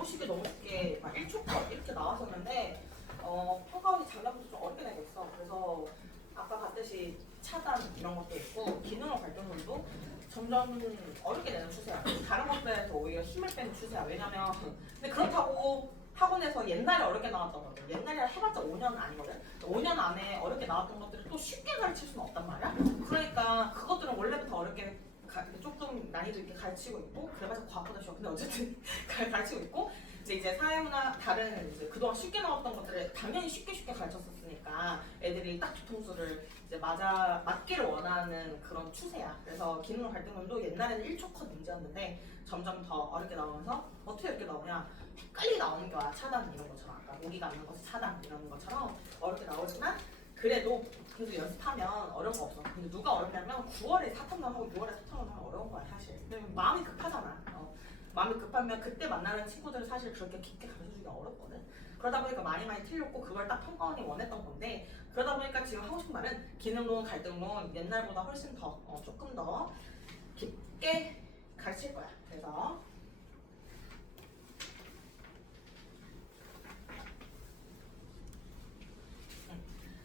알고식이 너무 쉽게 막 1초 컷 이렇게 나왔었는데 평가원이 작년부터 좀 어렵게 내고 있어. 그래서 아까 봤듯이 차단 이런 것도 있고 기능을 발전도 점점 어렵게 내는 추세야. 다른 것들에서 오히려 힘을 빼는 추세야. 왜냐면 근데 그렇다고 학원에서 옛날에 어렵게 나왔던 것들, 옛날에 해봤자 5년 아니거든? 5년 안에 어렵게 나왔던 것들을 또 쉽게 가르칠 수는 없단 말이야? 그러니까 그것들은 원래부터 어렵게 조금 난이도 있게 가르치고 있고, 그래봐서 과학보다 쉬워. 근데 어쨌든 가르치고 있고, 근데 이제 사회나 다른 이제 그동안 쉽게 나왔던 것들을 당연히 쉽게 가르쳤었으니까 애들이 딱 뒤통수를 이제 맞기를 원하는 그런 추세야. 그래서 기능 발등론도 옛날에는 1초 컷 문제였는데 점점 더 어렵게 나오면서 어떻게 이렇게 나오냐? 헷갈리게 나오는 거야. 차단 이런 것처럼 아까 모기가 안 것을 차단 이런 것처럼 어렵게 나오지만 그래도 계속 연습하면 어려운 거 없어. 근데 누가 어렵냐면 9월에 사탐만 하고 6월에 사탐만 하면 어려운 거야 사실. 마음이 급하잖아. 마음이 급하면 그때 만나는 친구들은 사실 그렇게 깊게 가르쳐주기가 어렵거든. 그러다 보니까 많이 틀렸고 그걸 딱 평가원이 원했던 건데, 그러다 보니까 지금 하고 싶은 말은 기능론, 갈등론 옛날보다 훨씬 더 조금 더 깊게 가르칠 거야. 그래서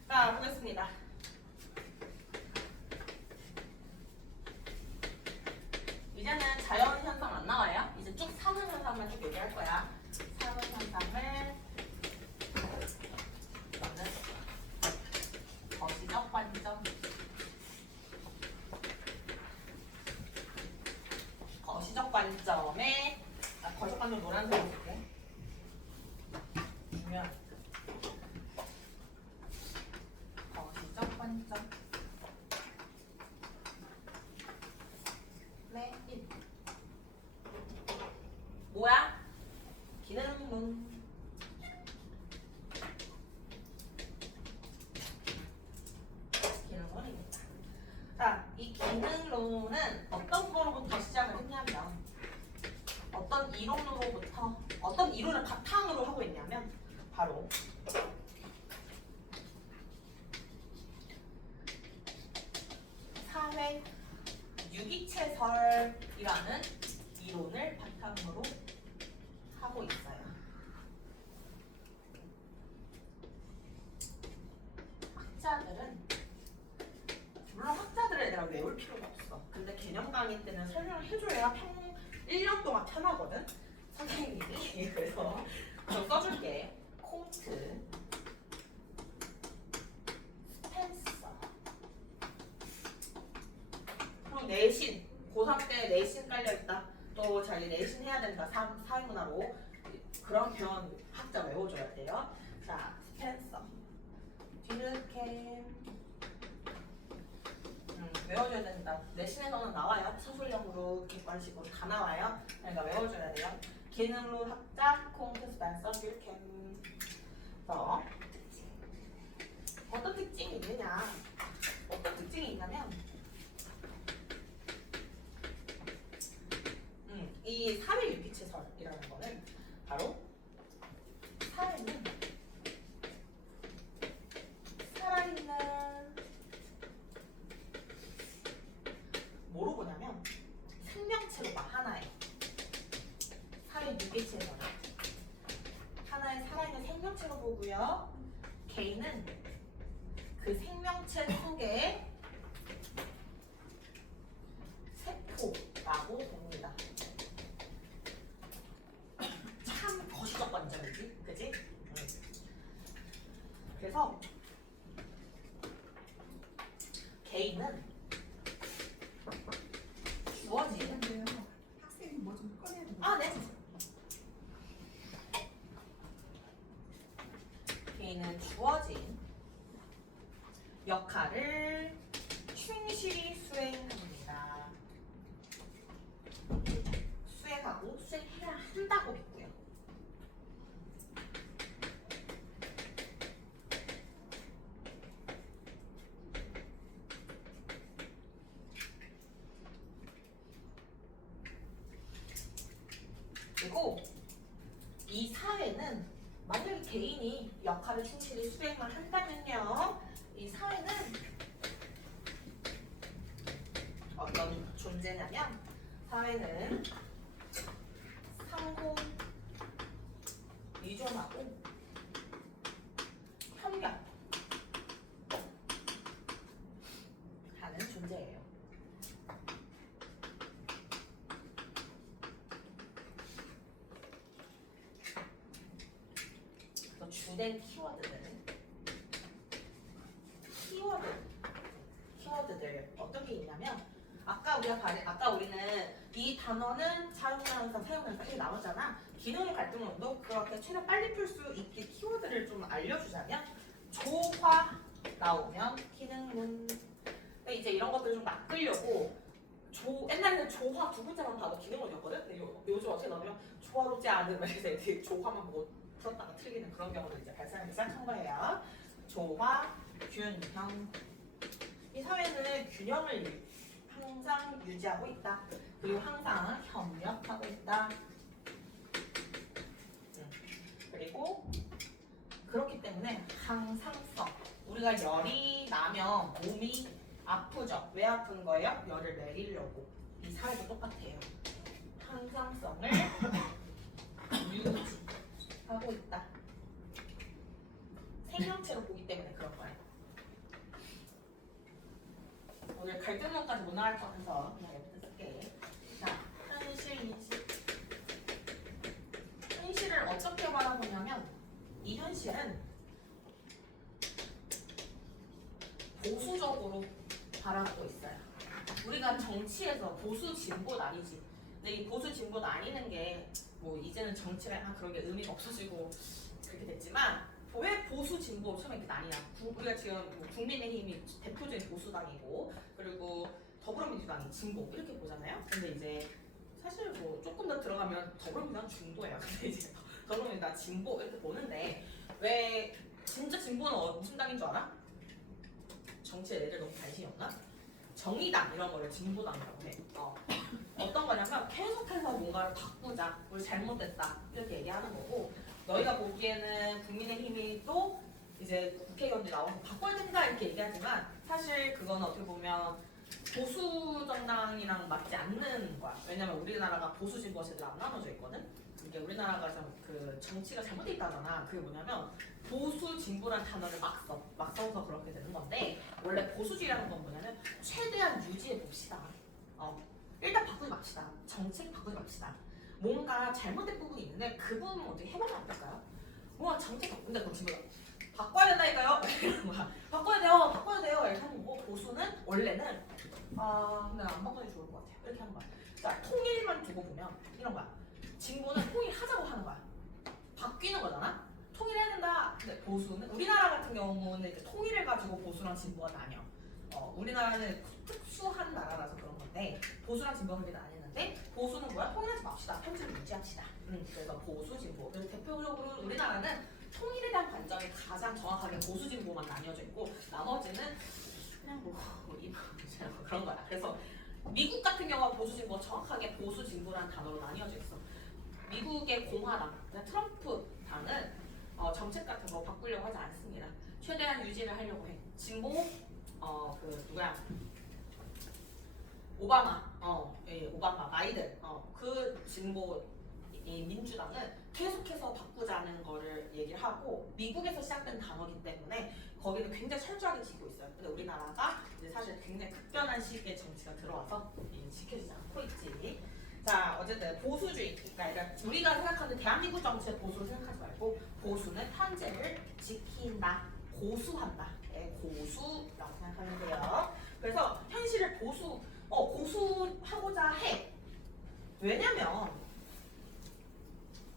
자, 보겠습니다. 이제는 자연 현상 안 나와요. 이제 쭉 사문 현상만 쭉 얘기할 거야. 사문 현상을 이거는 거시적 관점, 거시적 관점에 거시적 관점 노란색으로 쓸게. 중요한 거시적 관점. 네, 1. 뭐야? 기능론. 기능론입니다. 자, 이 기능론은 어떤 거로부터 시작을 했냐면, 어떤 이론으로부터, 어떤 이론을 바탕으로 하고 있냐면, 바로 사회 유기체설이라는 이론을 바탕으로 하고 있어요. 학자들은, 물론 학자들을 내가 외울 필요가 없어. 근데 개념 강의 때는 설명을 해줘야 1년 동안 편하거든? 선생님이. 그래서 좀 써줄게. 콩트, 스펜서. 그럼 내신. 고3 때 내신 깔려있다. 또 자기 내신 해야 된다. 사회문화로. 그런 표현 학자 외워줘야 돼요. 자, 스펜서. 뒤늦게 외워줘야 된다. 내신에서는 나와요. 서술형으로, 객관식으로 다 나와요. 그러니까 외워줘야 돼요. 기능론 학자 콩트 스펜서 딜캠. 어떤 특징이 있느냐? 어떤 특징이 있냐면, 이 사회 유기체설이라는 거는 바로 사회는 살아있는, 뭐로 보냐면 생명체로 봐. 하나의 사회 유기체설, 하나의 살아있는 생명체로 보고요. 개인은 그 생명체 속에 세포라고 봅니다. 참 거시적 관점이지, 그지? 그래서 개인은 주어지는, 학생이 뭐 좀 꺼내야 돼. 아, 네. 개인은 주어진 역할을 충실히 수행합니다. 수행하고 수행해야 한다고 믿고요. 그리고 이 사회는 만약에 개인이 역할을 충실히 수행을 한다면요, 이 사회는 어떤 존재냐면, 사회는 상호 시험하고 편견 하는 존재예요. 그래서 주된 키워드들 어떤 게 있냐면 아까 우리는 이 단어는 사용명사 이렇게 나왔잖아. 기능 갈등론도 그렇게 최대한 빨리 풀 수 있게 키워드를 좀 알려주자면 조화 나오면 기능문. 근데 이제 이런 것들을 좀 낚으려고 옛날에는 조화 두 글자만 봐도 기능문이었거든. 근데 요즘 어떻게 나오면 조화롭지 않은 말에서 이렇게 조화만 보고 풀었다가 틀리는 그런 경우도 이제 발생하기 시작한 거예요. 조화, 균형. 이 사회는 균형을 항상 유지하고 있다. 그리고 항상 협력하고 있다. 그리고 그렇기 때문에 항상성. 우리가 열이 나면 몸이 아프죠. 왜 아픈 거예요? 열을 내리려고. 이 사회도 똑같아요. 항상성을 유지하고 있다. 생명체로 보기 때문에 그런 거예요. 오늘 갈등론까지 못 나갈 것 같아서 그냥 예부터 쓸게. 자, 현실 인식. 현실을 어떻게 바라보냐면 이 현실은 보수적으로 바라보고 있어요. 우리가 정치에서 보수 진보 나뉘지. 근데 이 보수 진보 나뉘는 게 뭐 이제는 정치가 그런 게 의미가 없어지고 그렇게 됐지만 왜 보수 진보 처음에 이렇게 나뉘냐? 우리가 지금 뭐 국민의힘이 대표적인 보수당이고 그리고 더불어민주당이 진보 이렇게 보잖아요. 근데 이제 사실 뭐 조금 더 들어가면 더불어민주당 중도예요. 근데 이제 더불어민주당 진보 이렇게 보는데 왜 진짜 진보는 무슨 당인 줄 알아? 정치에 애들 너무 관심이 없나? 정의당 이런 거를 진보당이라고 해. 어떤 거냐면 계속해서 뭔가를 바꾸자, 우리 잘못됐다 이렇게 얘기하는 거고 너희가 보기에는 국민의힘이 또 이제 국회의원들이 나와서 바꿔야 된다 이렇게 얘기하지만 사실 그건 어떻게 보면 보수 정당이랑 맞지 않는 거야. 왜냐면 우리나라가 보수 진보가 제대로 안 나눠져 있거든. 이게 우리나라가 좀 그 정치가 잘못돼 있다잖아. 그게 뭐냐면 보수 진보란 단어를 막 써서 그렇게 되는 건데 원래 보수주의라는 건 뭐냐면 최대한 유지해 봅시다. 일단 바꾸지 맙시다. 정책 바꾸지 맙시다. 뭔가 잘못된 부분이 있는데 그 부분 어떻게 해보면 안 될까요? 뭐 정책 바꾼다 그럼 진보가 바꿔야 된다니까요? 이런 거야. 바꿔야 돼요. 이렇게 하는 거고 보수는 원래는 근데 안 바꿔도 좋을 것 같아요. 이렇게 하는 거야. 자, 통일만 두고 보면 이런 거야. 진보는 통일하자고 하는 거야. 바뀌는 거잖아. 통일해야 된다. 근데 보수는 우리나라 같은 경우는 이제 통일을 가지고 보수랑 진보가 나뉘어. 우리나라는 특수한 나라라서 그런 건데 보수랑 진보가 그렇게 나뉘는데 보수는 뭐야? 통일하지 맙시다. 편집을 유지합시다. 그래서 보수 진보. 그래서 대표적으로 우리나라는 통일에 대한 관점이 가장 정확하게 보수 진보만 나뉘어져 있고 나머지는 그냥 뭐 그런 거야. 그래서 미국 같은 경우는 보수 진보가 정확하게 보수 진보라는 단어로 나뉘어져 있어. 미국의 공화당, 트럼프 당은 정책 같은 거 바꾸려고 하지 않습니다. 최대한 유지를 하려고 해. 진보, 누구야? 오바마, 바이든, 그 진보 이 민주당은 계속해서 바꾸자는 거를 얘기를 하고 미국에서 시작된 단어이기 때문에 거기는 굉장히 철저하게 지키고 있어요. 근데 우리나라가 이제 사실 굉장히 급변한 시기에 정치가 들어와서 지켜지지 않고 있지. 자, 어쨌든 보수주의. 그러니까 우리가 생각하는 대한민국 정치의 보수를 생각하지 말고 보수는 현재를 지킨다, 고수한다. 고수라고 생각하면 돼요. 그래서 현실을 고수하고자 해. 왜냐면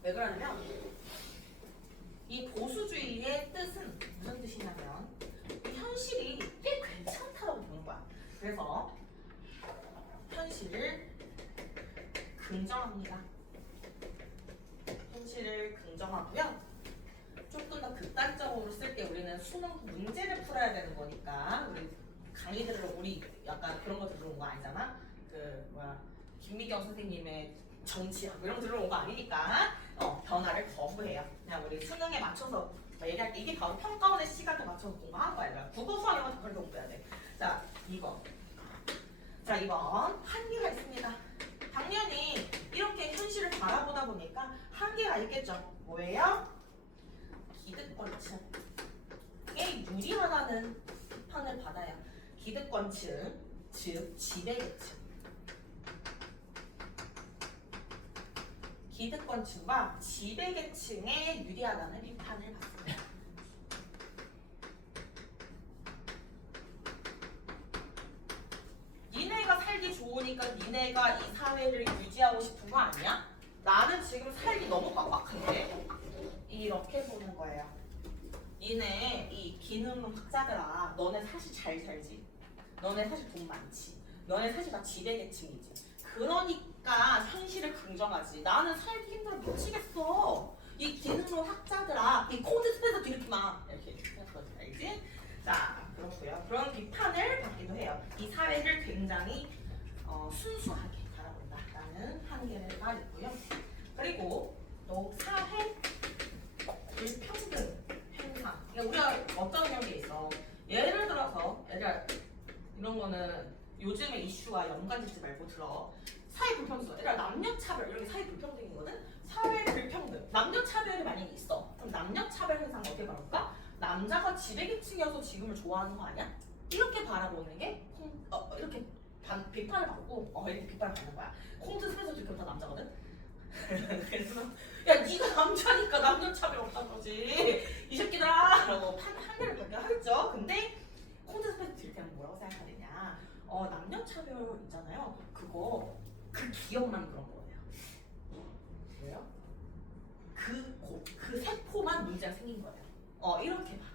왜 그러냐면 이 보수주의의 뜻은 무슨 뜻이냐면 이 현실이 꽤 괜찮다고 보는 거야. 그래서 현실을 긍정합니다. 현실을 긍정하고요. 조금 더 극단적으로 쓸 때 우리는 수능 문제를 풀어야 되는 거니까 우리 강의들을 우리 약간 그런 거 들어온 거 아니잖아. 김미경 선생님의 정치학 이런 거 들어온 거 아니니까 변화를 거부해요. 그냥 우리 수능에 맞춰서 얘기할 때 이게 바로 평가원의 시간에 맞춰서 공부하는 거야. 국어 수학 이런 거 그렇게 공부해야 돼. 자, 2번. 자, 2번 한계가 있습니다. 당연히 이렇게 현실을 바라보다 보니까 한계가 있겠죠. 뭐예요? 유리하다는 비판을 받아야 기득권층, 즉 지배계층, 기득권층과 지배계층에 유리하다는 비판을 받습니다. 니네가 살기 좋으니까 니네가 이 사회를 유지하고 싶은 거 아니야? 나는 지금 살기 너무 빡빡한데? 이렇게 보는 거예요. 니네 이 기능론 학자들아, 너네 사실 잘 살지? 너네 사실 돈 많지? 너네 사실 다 지배계층이지? 그러니까 현실을 긍정하지. 나는 살기 힘들어 미치겠어. 이 기능론 학자들아, 이 코드 스페이스 뒤집지 마. 이렇게 생각하지, 알지? 자, 그렇고요. 그런 비판을 받기도 해요. 이 사회를 굉장히 순수하게 바라본다라는 한계가 있고요. 그리고 또 사회 불평등 현상. 그러니까 우리가 어떤 이런 게 있어. 예를 들어서 이런 거는 요즘의 이슈와 연관짓지 말고 들어. 사회 불평등. 얘들아 남녀 차별 이런 게 사회 불평등이거든. 사회 불평등. 남녀 차별이 만약에 있어. 그럼 남녀 차별 현상 어떻게 바라볼까? 남자가 지배계층이어서 지금을 좋아하는 거 아니야? 이렇게 바라보는 게 이렇게 비판을 받고 이렇게 비판을 받는 거야. 콩트 스페이스 이렇게 다 남자거든. 그래서 야 네가 남자니까 남녀 차별 없다는 거지 이 새끼들아 라고 판단을 받게 하겠죠. 근데 콩트 스페이스 이렇게는 뭐라고 생각하느냐? 남녀 차별 있잖아요. 그거 그 기억만 그런 거예요. 왜요? 그 세포만 문제가 생긴 거예요. 이렇게 봐.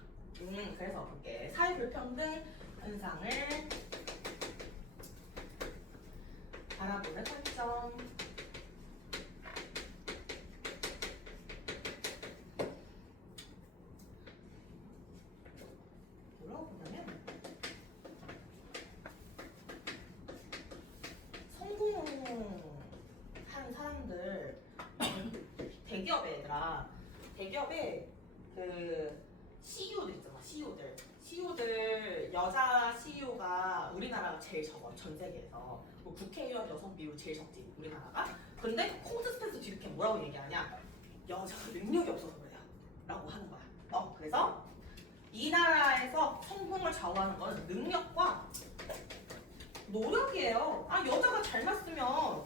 그래서 볼게. 사회불평등 현상을 바라보는 관점. 뭐라고 보냐면 성공한 사람들 대기업에 얘들아 대기업에 그 CEO들 있잖아. CEO들 여자 CEO가 우리나라가 제일 적어 전 세계에서. 뭐 국회의원 여성 비율 제일 적지 우리나라가. 근데 콩트 스페이스 뒤렇게 뭐라고 얘기하냐? 여자가 능력이 없어서 그래요 라고 하는 거야. 그래서 이 나라에서 성공을 좌우하는 건 능력과 노력이에요. 여자가 잘났으면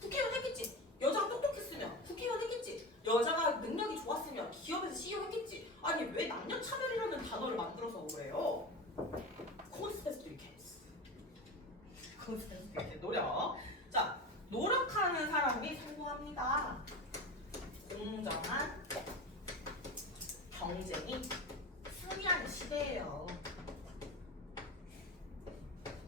국회의원 했겠지. 여자가 똑똑했으면 국회의원 했겠지. 여자가 능력이 좋았으면 기업에서 CEO 했겠지. 아니 왜 남녀 차별이라는 단어를 만들어서 그래요? 콘스페이스도 이렇게 했어. 콘스페이스도 이렇게 노력. 자, 노력하는 사람이 성공합니다. 공정한 경쟁이 승리하는 시대예요.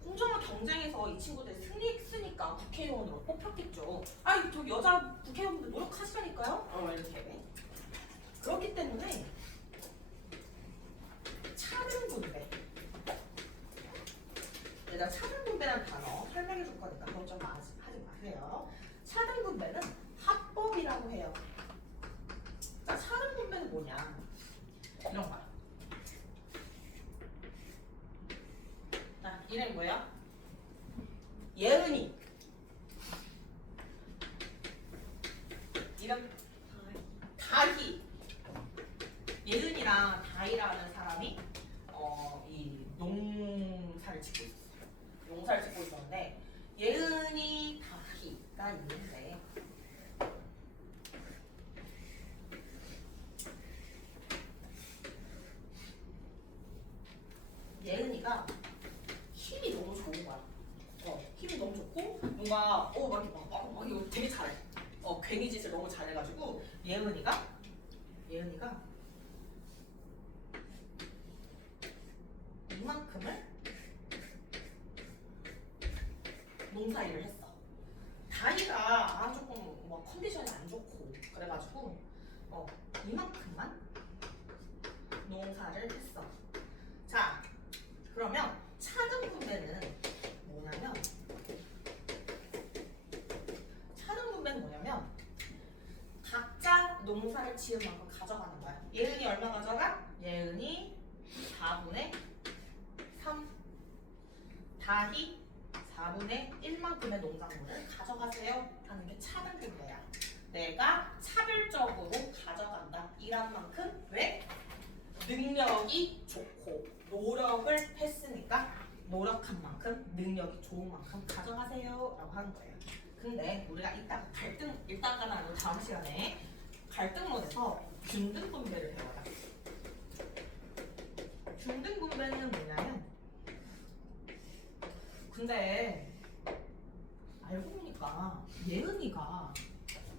공정한 경쟁에서 이 친구들이 승리했으니까 국회의원으로 뽑혔겠죠. 저 여자 국회의원들 노력하시라니까요. 이렇게. 그렇기 때문에 차등분배. 얘들아 차등분배라는 단어 설명해 줄 거니까 걱정 하지 마세요. 차등분배는 합법이라고 해요. 자, 차등분배는 뭐냐? 이런 거야. 자, 이름이 뭐야? 예은이. 이름 다희. 예은이랑 다희라는 사람이 이 농사를 짓고 있었어요. 농사를 짓고 있었는데 예은이 다희가 있는데 예은이가 힘이 너무 좋은 거야. 힘이 너무 좋고 뭔가 막 이거 되게 잘해. 괜히 짓을 너무 잘해가지고 예은이가 이만큼을 농사일을 했어. 다이가 조금 뭐 컨디션이 안 좋고 그래가지고 이만큼만 농사를 했어. 자, 그러면 차등분배는 뭐냐면 각자 농사를 지은 만큼 가져가는 거야. 예은이 얼마 가져가? 예은이 4분의 3, 다희 4분의 1만큼의 농작물을 가져가세요 하는 게 차등분배야. 내가 차별적으로 가져간다. 일한 만큼 왜? 능력이 좋고 노력을 했으니까 노력한 만큼 능력이 좋은 만큼 가져가세요 라고 하는 거예요. 근데 우리가 이따가는 아니고 다음 시간에 갈등론에서 균등 분배를 배워요. 균등 분배는 뭐냐면, 근데 알고 보니까 예은이가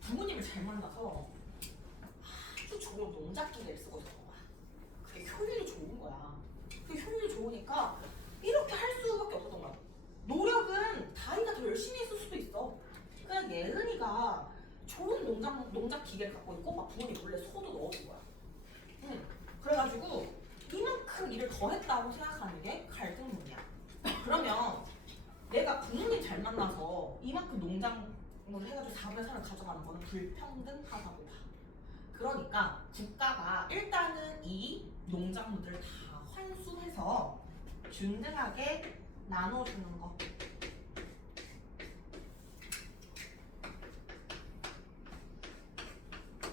부모님을 잘 만나서 아주 좋은 농작기를 쓰고 있었던 거야. 그게 효율이 좋은 거야. 그게 효율이 좋으니까 이렇게 할 수밖에 없었던 거야. 노력은 다이가 더 열심히 했을 수도 있어. 그냥 예은이가 좋은 농작 기계를 갖고 있고 막 부모님 몰래 소도 넣어준 거야. 그래가지고 이만큼 일을 더 했다고 생각하는 게 갈등론이야. 그러면 내가 부모님 잘 만나서 이만큼 농작물을 해가지고 4분의 3을 가져가는 거는 불평등하다고 봐. 그러니까 국가가 일단은 이 농작물들을 다 환수해서 균등하게 나눠주는 거.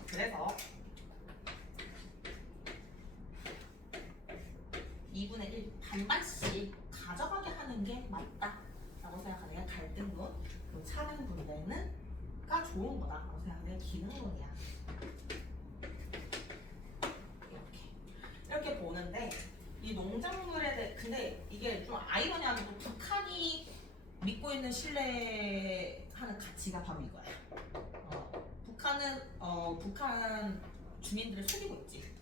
그래서 2분의 1 반반씩 가져가게 하는 게 맞다라고 생각하는 게 갈등론. 그리고 차등 분배는 가 좋은 거다라고 생각하는 게 기능론이야. 이렇게 보는데 이 농작물에 대해, 근데 이게 좀 아이러니하게도 북한이 믿고 있는 신뢰하는 가치가 바로 이거야. 북한은 북한 주민들을 속이고 있지.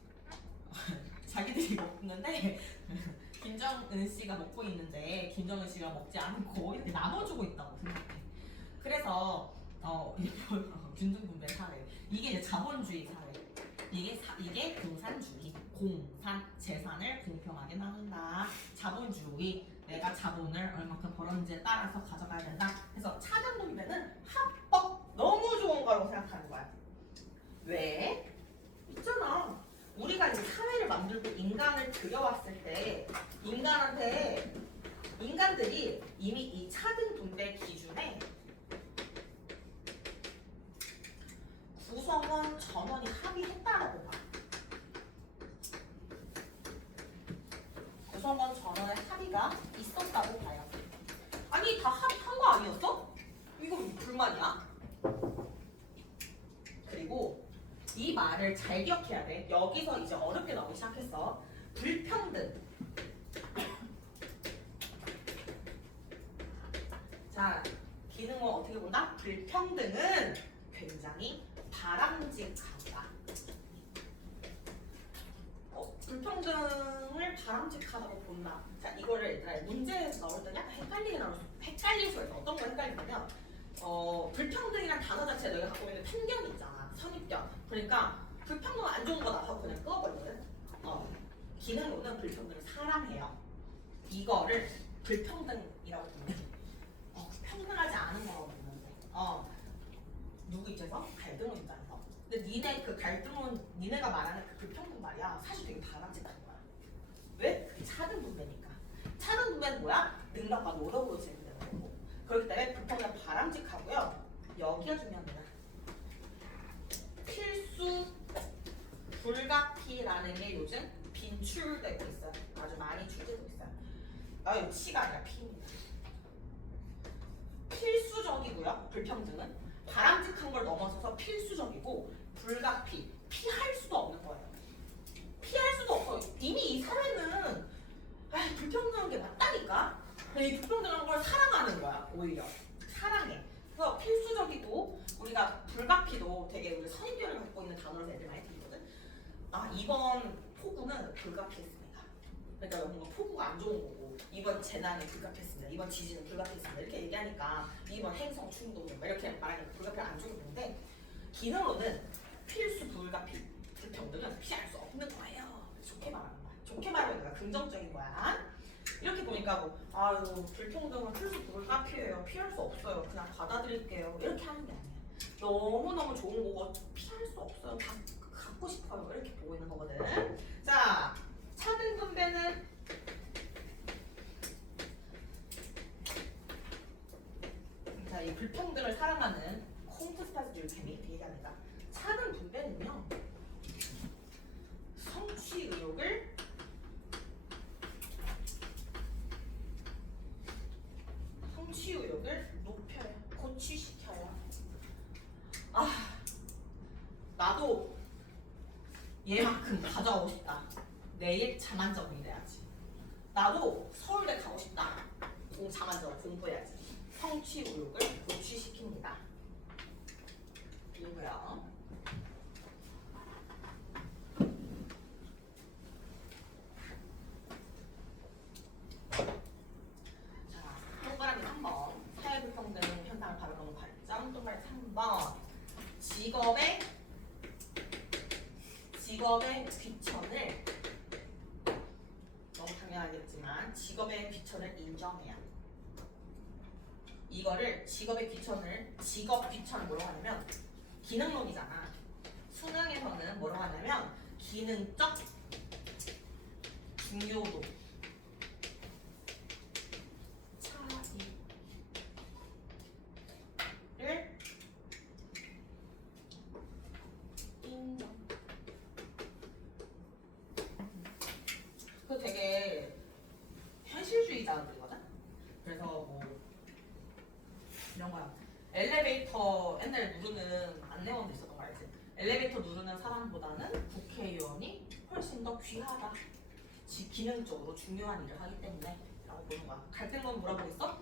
자기들이 먹는데 김정은 씨가 먹고 있는데 김정은 씨가 먹지 않고 이렇게 나눠주고 있다고 생각해. 그래서 균등 분배 사회, 이게 이제 자본주의 사회, 이게 공산주의, 공산 재산을 공평하게 나눈다. 자본주의, 내가 자본을 얼마큼 벌었는지에 따라서 가져가야 된다. 그래서 차등 분배는 합법, 너무 좋은 거라고 생각하는 거야. 왜? 있잖아. 우리가 이제 사회를 만들고 인간을 들여왔을 때 인간들이 이미 이 차등 분배 기준에 구성원 전원이 합의했다라고 봐. 구성원 전원의 합의가 있었다고 봐요. 아니 다 합의한 거 아니었어? 이거 불만이야? 그리고 이 말을 잘 기억해야 돼. 여기서 이제 어렵게 나오기 시작했어. 불평등. 자, 기능은 어떻게 본다? 불평등은 굉장히 바람직하다. 불평등을 바람직하다고 본다. 자, 이거를 얘들아 문제에서 나올 때 약간 헷갈릴 수가 있어. 어떤 거 헷갈리냐면 불평등이란 단어 자체에 너희가 갖고 있는 편견이 있잖아. 선입견. 그러니까 불평등은 안 좋은 거다 하고 그냥 끄어버리거든. 기능론은 불평등을 사랑해요. 이거를 불평등이라고 보면 평등하지 않은 거라고 보는데 누구 입장에서? 갈등론 입장에서. 근데 니네 그 갈등론, 니네가 말하는 그 불평등 말이야 사실 되게 바람직한 거야. 왜? 그게 차등 분배니까. 차등 분배는 뭐야? 능력과 노력으로 진행되는 거고. 그렇기 때문에 불평등은 바람직하고요. 여기가 중요합니다. 필수 불가피라는 게 요즘 빈출되고 있어요. 아주 많이 출제되고 있어요. 이거 치가 아니라 피입니다. 필수적이고요. 불평등은 바람직한 걸 넘어서서 필수적이고 불가피, 피할 수도 없는 거예요. 피할 수도 없어. 이미 이 사회는 불평등한 게 맞다니까. 이 불평등한 걸 사랑하는 거야. 오히려 사랑해. 그래서 필수적이고 우리가 불가피도 되게 우리 선입견을 갖고 있는 단어로 애들 많이 들리거든. 이번 폭우는 불가피했습니다. 그러니까 뭔가 폭우가 안 좋은 거고 이번 재난이 불가피했습니다. 이번 지진은 불가피했습니다. 이렇게 얘기하니까 이번 행성 충돌 이렇게 말하니까 불가피가 안 좋은 건데 기능으로는 필수 불가피, 불평등은 피할 수 없는 거예요. 좋게 말하는 거야. 좋게 말하면 내가 긍정적인 거야. 이렇게 보니까 불평등은 필수 불가피예요. 피할 수 없어요. 그냥 받아들일게요. 이렇게 하는 게 아니야. 너무너무 좋은 거고 피할 수 없어요. 다 갖고 싶어요. 이렇게 보고 있는 거거든. 자, 차등 분배는 자, 이 불평등을 사랑하는 콩쿠스타즈들 재미있게 얘기합니다. 차등 분배는요, 성취 성취 의욕을 높여야, 고취시켜야. 아, 나도 얘만큼 가져가고 싶다. 내일 잠 안 자고 일해야지. 나도 서울대 가고 싶다. 잠 안 자고 공부해야지. 성취 의욕을 고취시킵니다. 그리고요. 자, 동그라미 3번. 사회불평등 현상을 바로잡는 관점. 동그라미 3번. 직업의 귀천을, 너무 당연하겠지만 직업의 귀천을 인정해야 돼. 이거를 직업 귀천을 뭐라고 하냐면 기능론이잖아. 수능에서는 뭐라고 하냐면 기능적 중요도 차이를 인정. 그 되게 현실주의자들이거든. 그래서 뭐 이런 거야. 엘리베이터 옛날에 누르는 안내원도 있었던 거 알지? 엘리베이터 누르는 사람보다는 국회의원이 훨씬 더 귀하다. 기능적으로 중요한 일을 하기 때문에 라고 보는 거야. 갈등론 뭐라고 했어?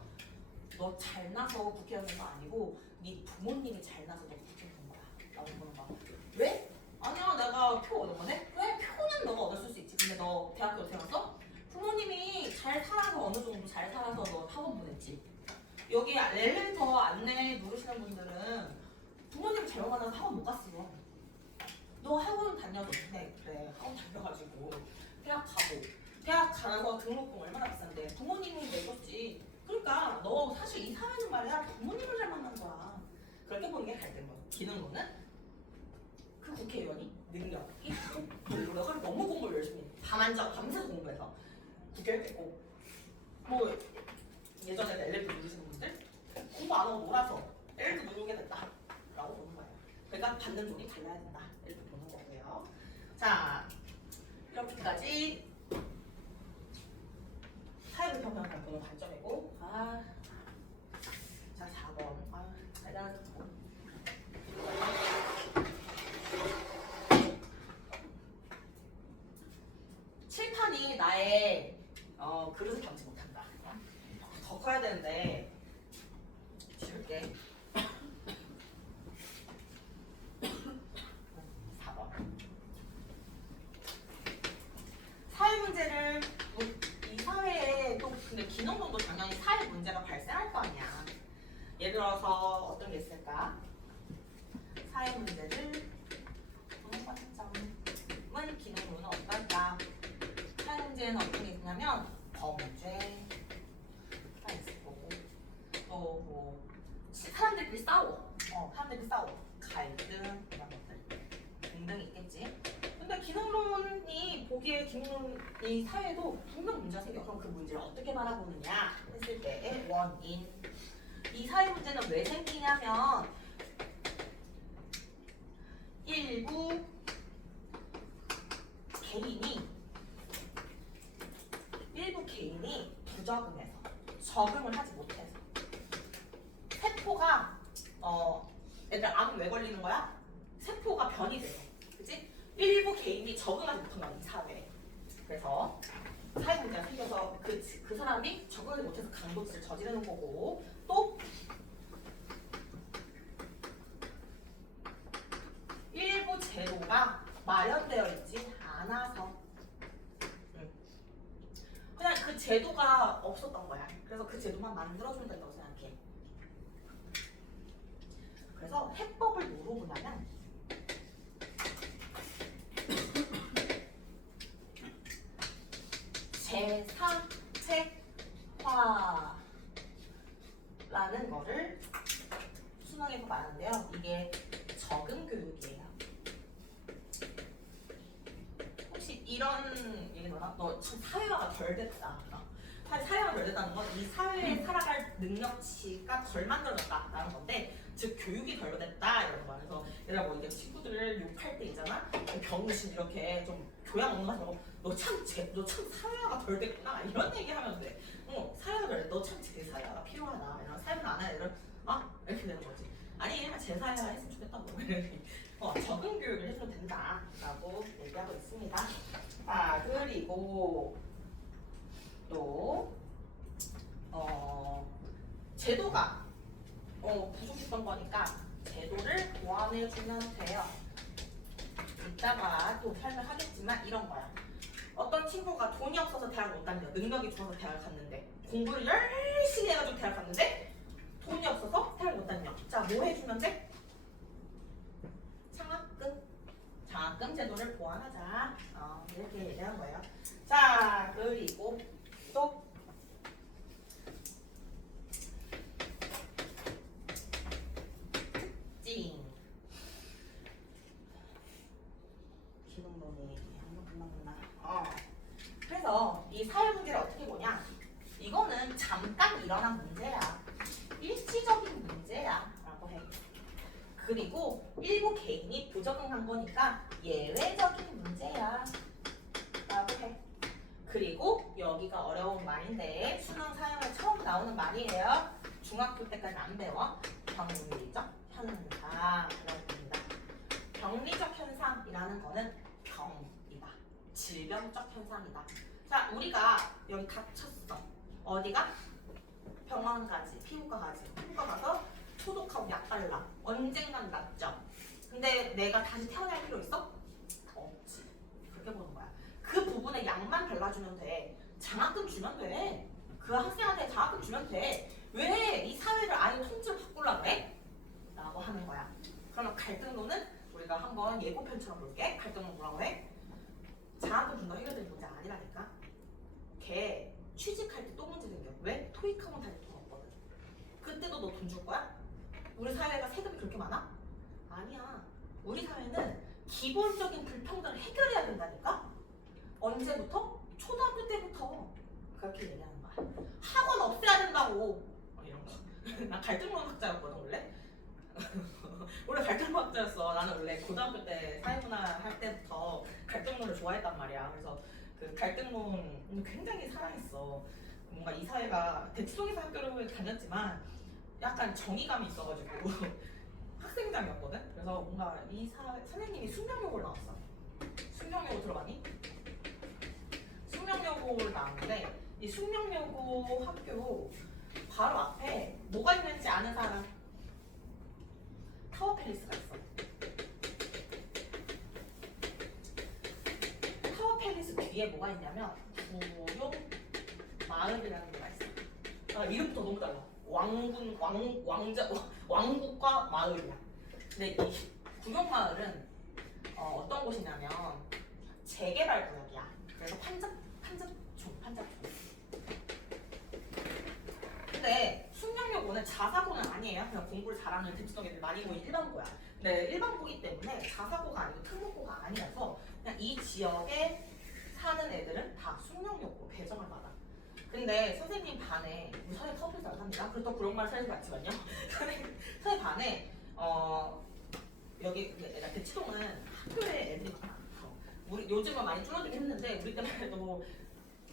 너 잘나서 국회의원 된 거 아니고 네 부모님이 잘나서 너 국회의원 된 거야 라고 보는 거야. 왜? 아니야, 내가 표 얻은 거네? 그래, 표는 너가 얻을 수 있지. 근데 너 대학교 어떻게 갔어? 부모님이 잘 살아서, 어느 정도 잘 살아서 너 학원 보냈지. 여기 엘리베이터 안내 누르시는 분들은 부모님 잘못 만나서 학원 못 갔어. 너 학원 다녀도 돼. 그래, 학원 다녀가지고 대학 가서 등록금 얼마나 비싼데 부모님이 내줬지. 그러니까 너 사실 이 사회는 말이야 부모님을 잘 만난 거야. 그렇게 보는 게 갈등론. 기능론은 그 국회의원이 능력이 있고 하루 너무 공부를 열심히 해. 밤새서 공부해서 국회의원 됐고, 뭐 예전에 엘리베이터 누르시는 분들 공부 안 하고 놀아서 엘리베이터 누르게 됐다 라고 보는 거예요. 그러니까 받는 돈이 달라야 된다 이렇게 보는 거고요. 자, 이렇게까지 사회불평등을 보는 관점이고, 자 4번. 대단하다. 칠판이 나의 그릇을 담지 못한다. 더 커야 되는데 지울게. 4번. 사회 문제를 이 사회에 또 근데 기능론도 당연히 사회 문제가 발생할 거 아니야. 예를 들어서 어떤 게 있을까? 사회 문제를 보는 관점은 기능론은 어떨까? 사회 문제는 어떤 게 있냐면 범죄가 있을 거고, 또 뭐 사람들끼리 싸워, 갈등 이런 것들 등등 있겠지. 근데 기능론이 보기에 기능론이 사회에도 분명 문제가 생겨. 그럼 그 문제를 어떻게 바라보느냐 했을 때의 원인. 이 사회 문제는 왜 생기냐면 일부 개인이 부적응해서 적응을 하지 못해서 세포가 얘들 암 왜 걸리는 거야? 세포가 변이 돼서, 그치? 일부 개인이 적응하지 못한 거야 이 사회에. 그래서 사회 문제가 생겨서 그 사람이 적응을 못해서 강도질을 저지르는 거고, 또 일부 제도가 마련되어 있지 않아서 그냥 그 제도가 없었던 거야. 그래서 그 제도만 만들어주면 된다고 생각해. 그래서 해법을 뭐로 보냐면 제3책화라는 거를 수능에서 말하는데요. 이게 적응 교육이에요. 혹시 이런 얘기 너나? 너 참 사회화가 덜 됐다. 사회화가 덜 됐다는 건 이 사회에 살아갈 능력치가 덜 만들어졌다라는 건데, 즉 교육이 덜 됐다 이런 거. 그래서 얘들아 뭐 이제 친구들을 친구를 욕할 때 있잖아. 병신 이렇게 좀 교양 없는 거 하지 말고 너참 사회화가 덜 됐구나 이런 얘기 하면 돼. 사회화가 덜 돼. 너참 제사회화가 필요하다. 이런 사회화 안 하는 애들 이렇게 되는 거지. 아니 제사회화 했으면 좋겠다고. 적응 교육을 해주면 된다라고 얘기하고 있습니다. 그리고 또 제도가 부족했던 거니까 제도를 보완해주면 돼요. 이따가 또 설명하겠지만 이런 거야. 어떤 친구가 돈이 없어서 대학 못 다녀. 능력이 좋아서 대학 갔는데 공부를 열심히 해가지고 대학 갔는데 돈이 없어서 대학 못 다녀. 자, 뭐 해주면 돼? 장학금 제도를 보완하자. 이렇게 얘기한 거예요. 자, 그리고 또 기능론이 한번 끝났구나. 그래서 이 사회 문제를 어떻게 보냐? 이거는 잠깐 일어난 문제야. 일시적인 문제야 라고 해. 그리고 일부 개인이 부적응한 거니까 예외적인 문제야 라고 해. 그리고 여기가 어려운 말인데 수능 사용에 처음 나오는 말이에요. 중학교 때까지 안 배워. 병리적 현상 그런 겁니다. 병리적 현상이라는 거는 병이다. 질병적 현상이다. 자, 우리가 여기 다쳤어. 어디가? 병원 가지, 피부과 가지. 피부과 가서 소독하고 약 발라. 언젠간 낫죠. 근데 내가 다시 태어날 필요 있어? 없지. 그렇게 보는 거야. 그 부분에 약만 발라주면 돼. 장학금 주면 돼. 그 학생한테 장학금 주면 돼. 왜 이 사회를 아예 통째로 바꾸려고 해? 라고 하는 거야. 그러면 갈등론은 우리가 한번 예고편처럼 볼게. 갈등론 뭐라고 해? 장학금 준다 해결되는 문제 아니라니까. 걔 취직할 때 또 문제 생겨. 왜? 토익학원 다닐 돈 없거든. 그때도 너 돈 줄 거야? 우리 사회가 세금이 그렇게 많아? 아니야. 우리 사회는 기본적인 불평등을 해결해야 된다니까? 언제부터? 초등학교 때부터 그렇게 얘기하는 거야. 학원 없애야 된다고. 이런 거. 나 갈등론 학자였거든 원래. 원래 갈등론 학자였어. 나는 원래 고등학교 때 사회문화 할 때부터 갈등론을 좋아했단 말이야. 그래서 그 갈등론 굉장히 사랑했어. 뭔가 이 사회가 대치동에서 학교를 다녔지만 약간 정의감이 있어가지고 학생장이었거든. 그래서 뭔가 이 선생님이 숙명여고를 나왔어. 숙명여고 들어봤니? 숙명여고를 나왔는데 이 숙명여고 학교 바로 앞에 뭐가 있는지 아는 사람? 타워팰리스가 있어. 타워팰리스 뒤에 뭐가 있냐면 구룡 마을이라는 데가 있어. 이름부터 너무 달라. 왕국과 마을이야. 근데 이 구룡 마을은 어떤 곳이냐면 재개발 구역이야. 그래서 판잡촌. 근데 숙명여고는 자사고는 아니에요. 그냥 공부를 잘하는 대치동 애들 많이 모인 일반고야. 근데 일반고이기 때문에 자사고가 아니고 특목고가 아니라서 그냥 이 지역에 사는 애들은 다 숙명여고로 배정을 받아. 근데 선생님 반에 우리 선생님 터프에서 안 삽니다. 그렇다고 구룡마을 사회에서 맞지만요. 선생님 반에 여기 내가 대치동은 학교에 애들이 많아. 우리 요즘은 많이 줄어들긴 했는데 우리 때만 해도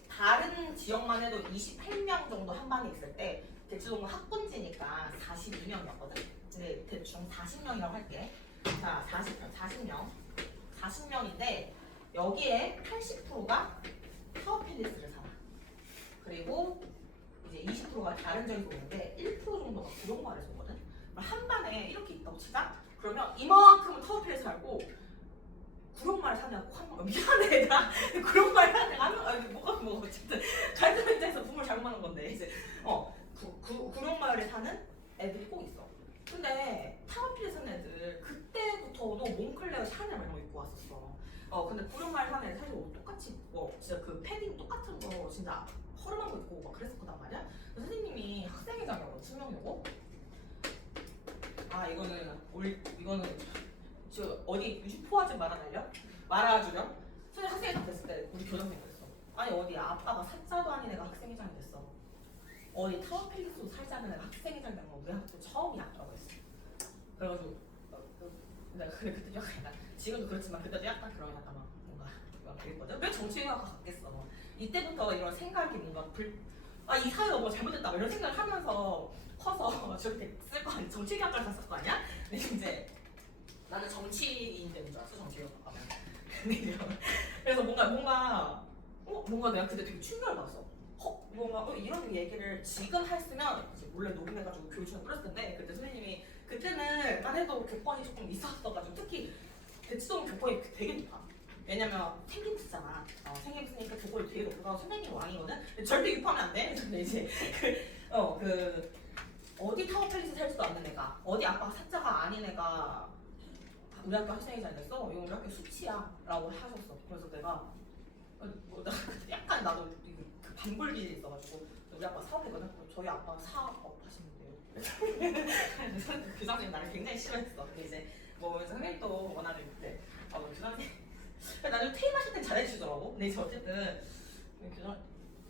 다른 지역만 해도 28명 정도 한 반에 있을 때 대치동은 학군지니까 42명이었거든. 근데 대충 40명이라고 할게. 자, 40명인데 여기에 80%가 타워팰리스를 살아. 그리고 이제 20%가 다른 지역에서 오는데 1% 정도가 구룡마을에서 오거든. 한 반에 이렇게 있다고 치자. 그러면 이만큼은 타워팰리스 살고 구룡마을 사냐고 하는 거야. 미안해 얘들아. 구룡마을 사는 애가 뭐가 어쨌든 갈등 입장에서 부모를 잘못 만난 건데 이제 구룡마을에 사는 애들이 꼭 있어. 근데 타워필에 사는 애들 그때부터도 몽클레어 샤넬 이런 거 입고 왔었어. 근데 구룡마을 사는 애들 사실 옷 똑같이 입고 진짜 그 패딩 똑같은 거 진짜 허름한 거 입고 막 그랬었단 말이야. 선생님이 학생회장이라고 숙명여고. 이거는 저 어디 유포하지 말아주렴. 선생님 학생회장 됐을 때 우리 교장선생님 그랬어. 아니 어디 아빠가 사자도 아닌 애가 학생회장이 됐어. 어디 타워팰리스도 살자는 애가 학생회장이 된 거 우리 학교 처음이야 라고 했어. 그래가지고 내가 그때 약간 지금도 그렇지만 그때도 약간 그런 약간 막 뭔가 그랬거든. 왜 정치인학과 갔겠어? 이때부터 이런 생각이 뭔가 이 사회가 뭐 잘못됐다 이런 생각을 하면서 커서 저렇게 쓸 거 아니야? 정치학과를 갔을 거 아니야? 근데 이제 나는 정치인 되는 줄 알았어 정치학과 가면. 근데 이제 그래서 뭔가 내가 그때 되게 충격을 받았어. 뭔가 이런 얘기를 지금 했으면 이제 몰래 녹음해가지고 교육청에 뿌렸을 텐데 그때 선생님이 그때는 해도 교권이 조금 있었어가지고 특히 대치동 교권이 되게 높아. 왜냐면 생김수잖아. 생김수니까 교권이 되게 높아서 선생님이 왕이거든. 근데 절대 유포하면 안 돼. 근데 이제 어디 타워팰리스 살지도 않는 애가 어디 아빠 사자가 아닌 애가 우리 학교 학생이 잘 됐어. 이거 우리 학교 수치야라고 하셨어. 그래서 내가 나 그때 약간 나도 그 반불길이 있어가지고 우리 아빠 사업했거든. 저희 아빠 사업 하시는데요. 그 선생님 나를 굉장히 싫어했어. 근데 이제 뭐 선생님도 워낙에 그때 그 선생님 나중에 퇴임하실 땐 잘해주더라고. 근데 이제 어쨌든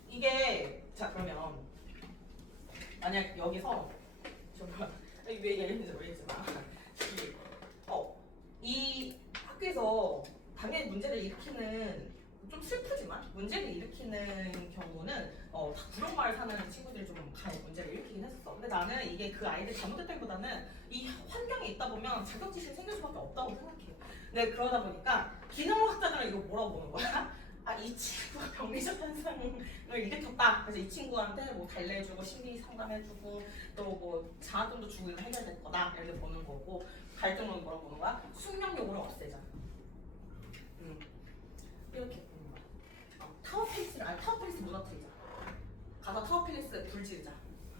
이게 자 그러면 만약 여기서 정말 왜 얘기했는지 모르겠지만 이 학교에서 당연히 문제를 일으키는 좀 슬프지만 문제를 일으키는 경우는 다 구룡마을 사는 친구들이 좀 많이 문제를 일으키긴 했었어. 근데 나는 이게 그 아이들 잘못했다기보다는 이 환경에 있다 보면 자격지심이 생길 수밖에 없다고 생각해. 근데 그러다 보니까 기능학자들은 이거 뭐라고 보는 거야? 이 친구가 병리적 현상을 일으켰다. 그래서 이 친구한테 뭐 달래주고 심리 상담해주고 또 뭐 장학금도 주고 이거 해결될 거다. 이렇게 보는 거고 갈등은 뭐라고 보는 거야? 숙명 요구를 없애자. 이렇게 보는 거야. 타워팰리스 무너뜨리자. 가서 타워팰리스 불 지르자.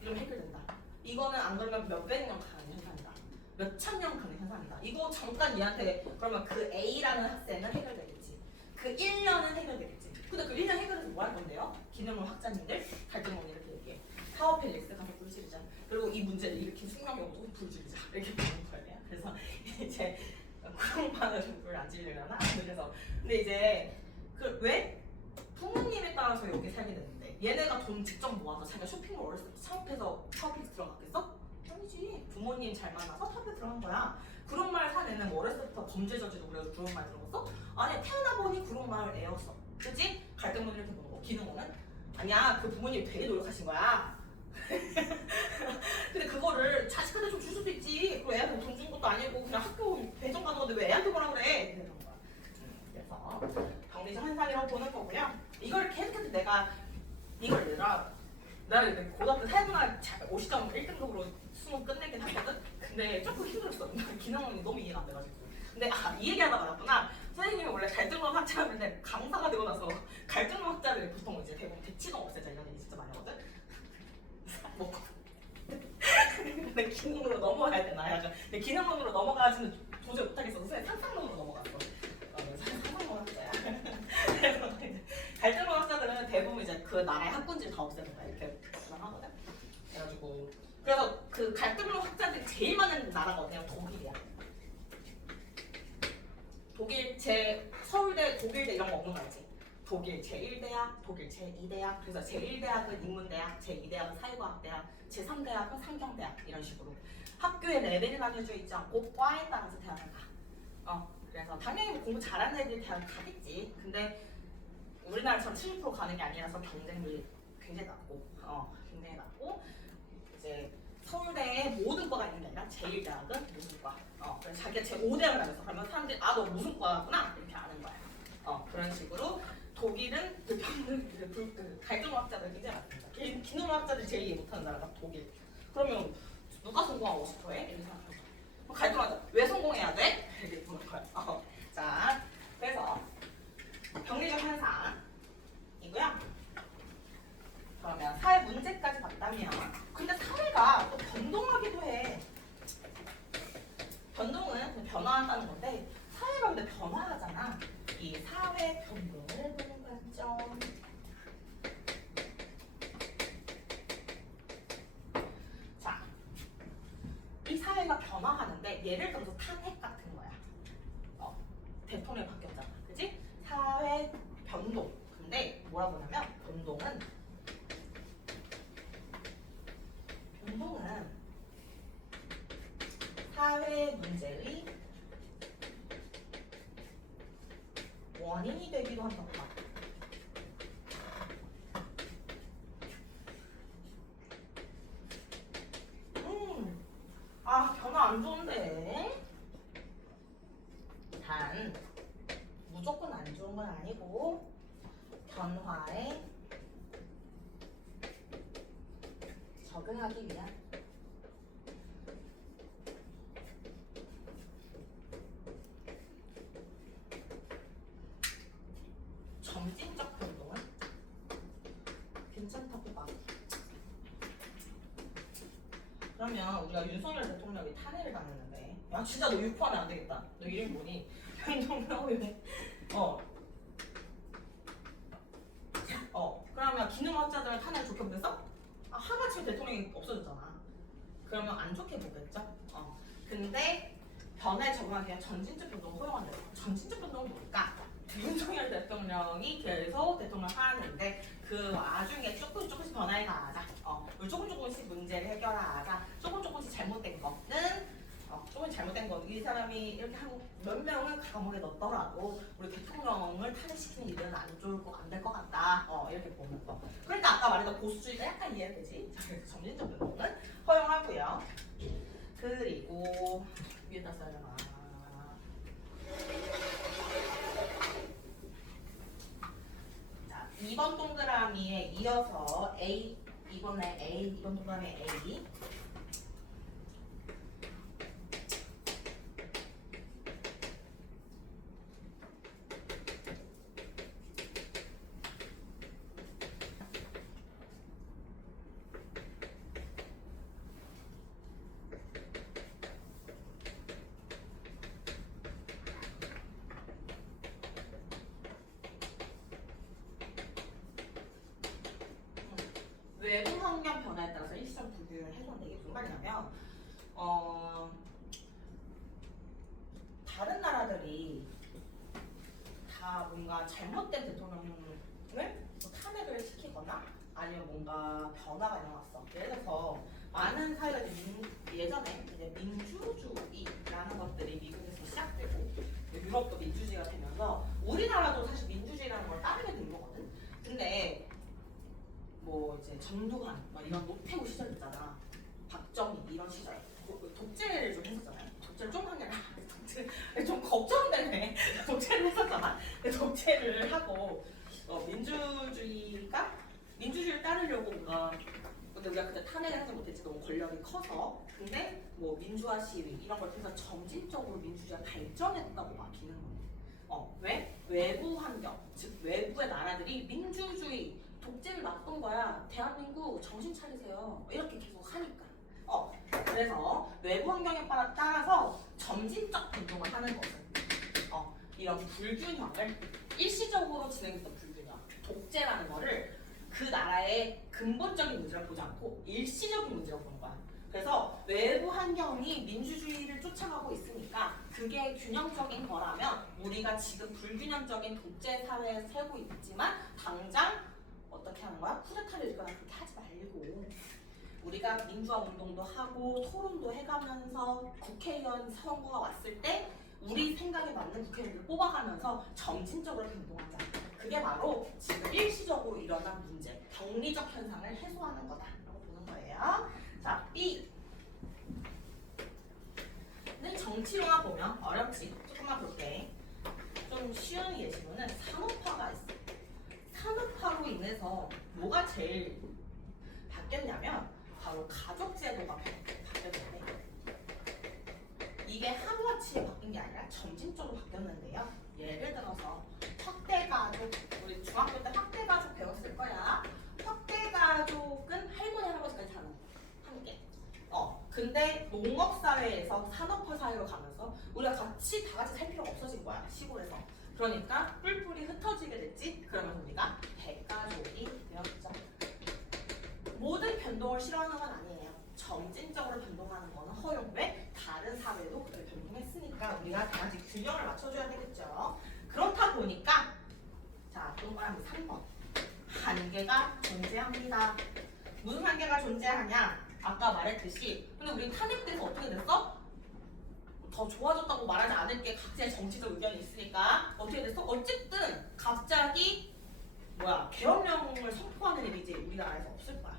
이러면 해결된다. 이거는 안 그러면 몇백 년 가는 현상이다. 몇천 년 가는 현상이다. 이거 잠깐 얘한테 그러면 그 A라는 학생은 해결되겠지. 그 1년은 해결되겠지. 근데 그 1년 해결해서 뭐 할 건데요? 기능물 학자님들 갈등론 이렇게 얘기해. 타워팰리스 가서 불 지르자. 그리고 이 문제를 일으킨 숙명여고도 불 지르자. 이렇게 보는 거예요. 그래서 이제 구룡마을은 불 안 지르려나? 그래서 근데 이제 왜? 부모님에 따라서 여기 살게 되는데 얘네가 돈 직접 모아서 자기가 쇼핑몰 어렸을 때 창업해서 타워팰리스 들어갔겠어? 아니지. 부모님 잘 만나서 타워팰리스 들어간 거야. 구룡마을 산 애는 뭐 어렸을 때부터 범죄 저지르고 그래서 구룡마을 들어갔어? 아니 태어나 보니 구룡마을 애였어. 그치? 갈등문 이렇게 보는 거. 기능호는? 아니야. 그 부모님이 되게 노력하신 거야. 근데 그거를 자식한테 좀 줄 수도 있지. 그 애한테 돈 준 것도 아니고 그냥 학교 배정 가는 건데 왜 애한테 뭐라 그래? 이런 거야. 그래서 병리적 현상이라고 보는 거고요. 이걸 계속해서 내가 이걸 얘들아 나는 고등학교 사회문화 50점 1등급으로 수능 끝내긴 하거든? 근데 조금 힘들었어. 기능원이 너무 이해가 안 돼가지고. 근데 이 얘기하다 말았구나. 선생님이 원래 갈등론 학자였는데 강사가 되고 나서 갈등론 학자를 보통 이제 대부분 대치동 없애자 이런 얘기 진짜 많이 하거든? 근데 기능론으로 넘어가야 되나? 약간 근데 기능론으로 넘어가지는 도저히 못하겠어. 선생님 상상론으로 넘어갔어. 상상론 학자야. 그래서 갈등론 학자들은 대부분 이제 그 나라의 학군지를 다 없애는 거야. 이렇게 하거든. 그래가지고 그래서 그 갈등론 학자들이 제일 많은 나라가 어디냐면 독일이야. 독일 서울대, 독일대 이런 거 없는 거 알지? 독일 제1대학, 독일 제2대학, 그래서 제1대학은 인문대학, 제2대학은 사회과학대학, 제3대학은 상경대학 이런 식으로 학교에 레벨이 나뉘어져 있지 않고 과에 따라서 대학을 가. 그래서 당연히 공부 잘하는 애들이 대학을 가겠지. 근데 우리나라처럼 70% 가는 게 아니라서 경쟁률이 굉장히 낮고, 굉장히 낮고 이제 서울대에 모든 과가 있는 게 아니라 제1대학은 무슨 과. 그래서 자기가 제5대학을 가면서 그러면 사람들이 너 무슨 과구나 이렇게 아는 거야. 그런 식으로 독일은 그 갈등학자들 굉장히 많습니다. 기능학자들이 제일 이해 못하는 나라가 독일. 그러면 누가 성공하고 싶어해? 이렇게 생각하죠. 갈등학자 왜 성공해야 돼? 이렇게 보는 거야. 자, 그래서 병리적 현상이고요. 그러면 사회 문제까지 봤다면 근데 사회가 또 변동하기도 해. 변동은 그냥 변화한다는 건데 사회가 근데 변화하잖아. 이 사회 변동을 보는 관점. 자, 이 사회가 변화하는데 예를 들어서 탄핵 같은 거야. 대통령이 바뀌었잖아. 그치? 사회 변동. 근데 뭐라고 하냐면 변동은 사회 문제의 원인이 되기도 한다고 봐. 아, 변화 안 좋은데. 단 무조건 안 좋은 건 아니고 변화에 적응하기 위한 점진적 변동은 괜찮다고 봐. 그러면 우리가 윤석열 대통령이 탄핵을 당했는데, 야 진짜 너 유포하면 안 되겠다. 너 이름 뭐니? 변동명예. 그러면 기능학자들은 탄핵 좋게 보겠어? 아, 하마치 대통령이 없어졌잖아. 그러면 안 좋게 보겠죠? 근데 변화에 적응하기 위한 전진적 변동을 허용한다. 전진적 변동은 뭘까? 윤석열 대통령이 계속 대통령 하는데 그 와중에 조금씩 변화해 가자. 조금씩 문제를 해결하자. 조금씩 잘못된 거는 조금 잘못된 거. 이 사람이 이렇게 하고 몇 명을 감옥에 넣더라도 우리 대통령을 탄핵시키는 일은 안 될 것 같다. 이렇게 보는 거. 그러니까 아까 말했던 보수주의가 약간 이해되지? 그래서 점진적 변동은 허용하고요. 그리고 위에다 써야 되나? 자, 2번 동그라미에 이어서 A, 2번에 A, 2번 동그라미에 A. 외부 환경 변화에 따라서 일시적 불균을 해소한다. 이게 무슨 말이냐면 다른 나라들이 다 뭔가 잘못된 대통령을 뭐 탄핵을 시키거나 아니면 뭔가 변화가 일어났어. 예를 들어서 많은 사회가 예전에 이제 민주주의라는 것들이 미국에서 시작되고 유럽도 민주주의가 되면서 우리나라도 사실 민주주의라는 걸 따르게 된 거거든. 근데 뭐 이제 전두환 이런 노태우 시절 있잖아. 박정희 이런 시절 독재를 좀 했었잖아요. 독재를 좀 한 게 아니라 독재 좀 걱정되네. 독재를 했었잖아. 독재를 하고 민주주의를 따르려고 뭔가 근데 우리가 그때 탄핵을 하지 못했지. 너무 권력이 커서. 근데 뭐 민주화 시위 이런 걸 통해서 점진적으로 민주주의가 발전했다고 막 기능은. 왜? 외부 환경, 즉 외부의 나라들이 민주주의 독재를 놨던 거야. 대한민국 정신 차리세요. 이렇게 계속 하니까. 그래서 외부 환경에 따라서 점진적 변동을 하는 것은 이런 불균형을 일시적으로 진행했던 불균형, 독재라는 거를 그 나라의 근본적인 문제를 보지 않고 일시적인 문제로 보는 거야. 그래서 외부 환경이 민주주의를 쫓아가고 있으니까 그게 균형적인 거라면 우리가 지금 불균형적인 독재 사회에 살고 있지만 당장 어떻게 하는 거야? 쿠데타를 일거나 그렇게 하지 말고 우리가 민주화 운동도 하고 토론도 해가면서 국회의원 선거가 왔을 때 우리 생각에 맞는 국회의원을 뽑아가면서 점진적으로 변동하자. 그게 바로 지금 일시적으로 일어난 문제, 병리적 현상을 해소하는 거다라고 보는 거예요. 자, B. 근데 정치론화 보면 어렵지. 조금만 볼게. 좀 쉬운 예시로는 산업화가 있어. 산업화로 인해서 뭐가 제일 바뀌었냐면 바로 가족제도가 바뀌었는데 이게 하루아침에 바뀐 게 아니라 점진적으로 바뀌었는데요. 예를 들어서 확대가족, 우리 중학교 때 확대가족 배웠을 거야. 확대가족은 할머니, 할아버지까지 사는 함께. 근데 농업사회에서 산업화 사회로 가면서 우리가 다 같이 살 필요가 없어진 거야, 시골에서. 그러니까 뿔뿔이 흩어지게 됐지. 그러면 우리가 대가족이 되었죠. 모든 변동을 싫어하는 건 아니에요. 점진적으로 변동하는 거는 허용. 왜? 다른 사회도 그걸 변동했으니까 우리가 다 같이 균형을 맞춰줘야 되겠죠. 그렇다 보니까 자, 동그라미 3번. 한계가 존재합니다. 무슨 한계가 존재하냐? 아까 말했듯이 근데 우리 탄핵돼서 어떻게 됐어? 더 좋아졌다고 말하지 않을게. 각자의 정치적 의견이 있으니까. 어떻게 됐어? 어쨌든 갑자기 계엄령을 선포하는 일이 이제 우리나라에서 없을 거야.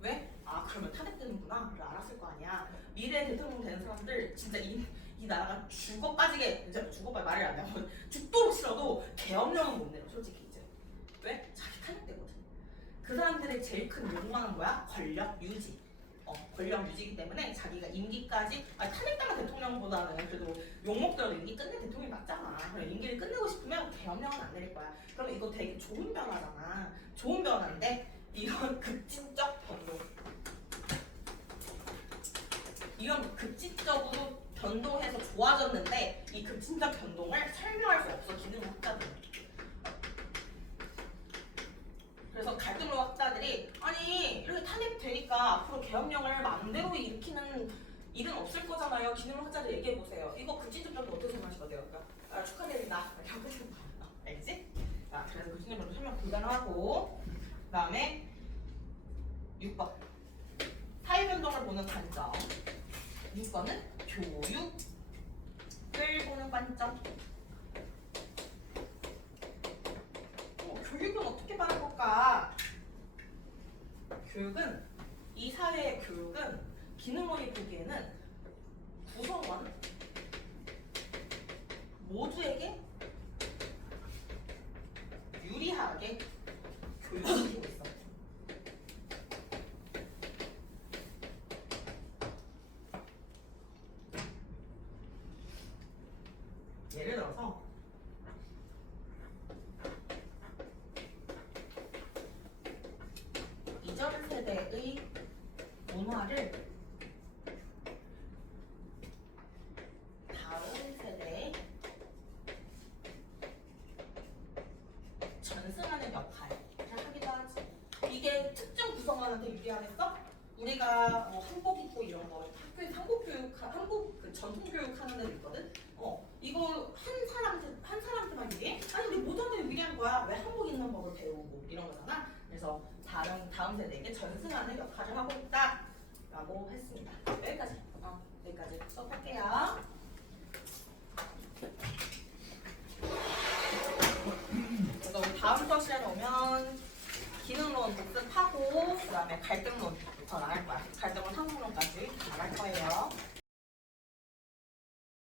왜? 아 그러면 탄핵되는구나. 를 알았을 거 아니야. 미래 대통령 되는 사람들 진짜 이 나라가 죽어 빠지게 이제 죽어 빠지 말이 안 돼. 죽도록 싫어도 계엄령은 못 내려 솔직히 이제. 왜? 자기 탄핵되거든. 그 사람들의 제일 큰 욕망은 뭐야? 권력 유지. 권력 유지이기 때문에 자기가 임기까지 탄핵당한 대통령보다는 그래도 욕먹더라도 임기 끝낸 대통령이 맞잖아. 그럼 임기를 끝내고 싶으면 계엄령은 안 내릴 거야. 그러면 이거 되게 좋은 변화잖아. 좋은 변화인데 이런 급진적 변동. 이런 급진적으로 변동해서 좋아졌는데 이 급진적 변동을 설명할 수 없어 기능학자들은. 그래서 갈등론학자들이 아니 이렇게 탄핵되니까 앞으로 계엄령을 마음대로 일으키는 일은 없을 거잖아요. 기능학자들 얘기해보세요. 이거 급진적 변동 어떻게 설명하실 거예요? 축하드립니다. 이렇게 하고 싶은 거야. 알겠지? 자, 그래서 급진적 변동 설명 불가능하고 그 다음에 6번 사회변동을 보는 관점. 6번은 교육을 보는 관점. 교육은 어떻게 받는 걸까? 교육은 이 사회의 교육은 기능원이 보기에는 구성원 모두에게 유리하게 교육을 시키고 있어. 예를 들어서 이전 세대의 문화를 다음 세대에 전승하는 역할을 하기도 하지. 이게 특정 구성원한테 유리하겠어? 우리가 한복 입고 이런 거 학교에서 한복 그 전통 교육 하는 애들 있거든. 이거 한 사람한테만 유리해? 아니 우리 모두한테 유리한 거야. 왜 한복 입는 법을 배우고 이런 거잖아. 그래서 다음 세대에게 전승하는 역할을 하고 있다라고 했습니다. 여기까지. 여기까지 수업할게요. 그래서 우리 다음 수업 시간에 오면 기능론 복습하고 그 다음에 갈등론부터 나갈 거야. 갈등론 상승론까지 나갈 거예요.